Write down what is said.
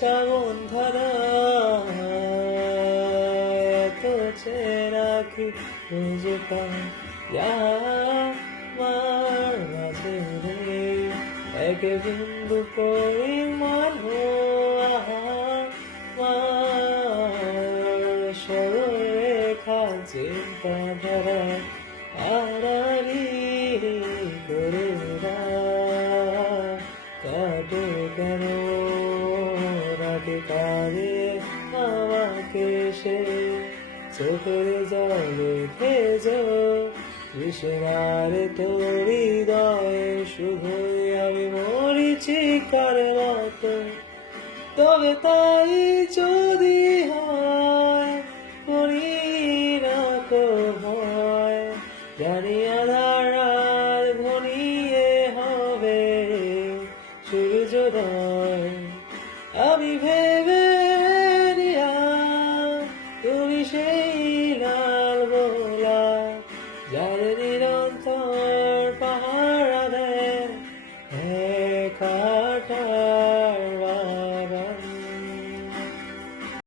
শ্রাবণ ধারা এত চেনা কি খুঁজে পাই আমার মাঝে নেই এক বিন্দু পরিমাণ আমার সরলরেখা চিন্তাধারা আড়ালি করে কাটে কেন রাতে কাঁদে আমাকে সে চোখের জলে ভেজ কৃষ্ণার তোর হৃদয়ে শুধুই আমি মরিচিকার মতো তবে তাই যদি হয় করি না তো ভয় জানি আধার রাত ঘনিয়ে হবে সূর্যোদয় আমি ভেবে নিলাম তুমি সেই লাল গোলা যার নিরন্তর পাহারা দেয় একাটা